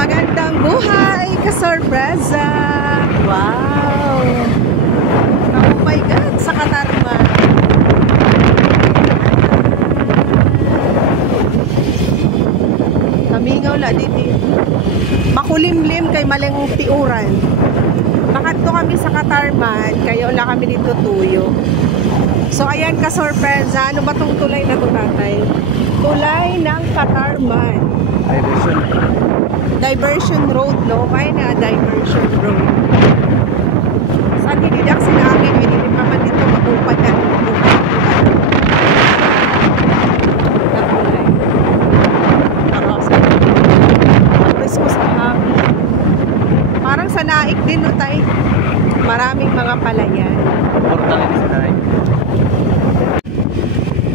Magandang buhay, kasorpresa! Wow! Oh my God, sa Katarman. Kamingaw la dito. Makulimlim kay maling tiuran. Makadto kami sa Katarman, kaya wala kami dito tuyo. So ayan, kasorpresa. Ano ba tong tulay na to, tatay? Tulay ng Katarman. Diversion road, no? Kaya na diversion road. Saan hinidak sinangin? Hinidik naman dito, mag-upad na. Tapos ko sa hangin. Parang sa naik din, no, tay? Maraming mga palayan.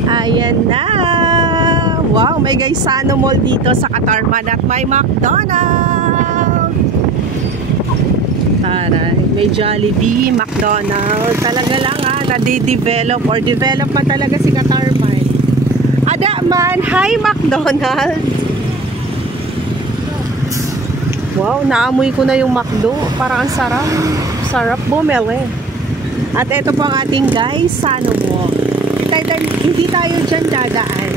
Ayan na! Wow, may Gaisano Mall dito sa Katarman at may McDonald's. Taray, may Jollibee, McDonald's. Talaga lang nade-develop or develop man talaga si Katarman. Ada man, hi McDonald's. Wow, naamoy ko na yung McDo. Parang ang sarap. Sarap bumili. At ito po ang ating Gaisano Mall. Hindi tayo dyan dadaan.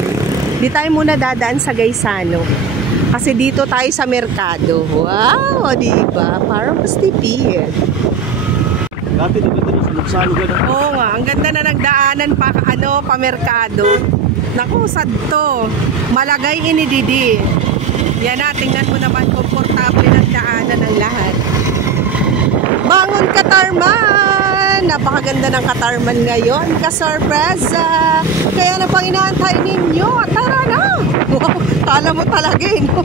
Hindi tayo muna dadaan sa Gaisano. Kasi dito tayo sa merkado. Wow, diba? Parang mas tipid. Dati naganda na sa Luxano gano'n. Oo nga, ang ganda na nagdaanan pa merkado. Naku, sad to. Malagay inididi. Yan na, tingnan mo naman, komportable nagdaanan ang lahat. Bangon Katarman! Napakaganda ng Katarman ngayon. Kasorpresa! Kaya na pang inaantay ninyo. Tara na! Wow, kala mo talaga no?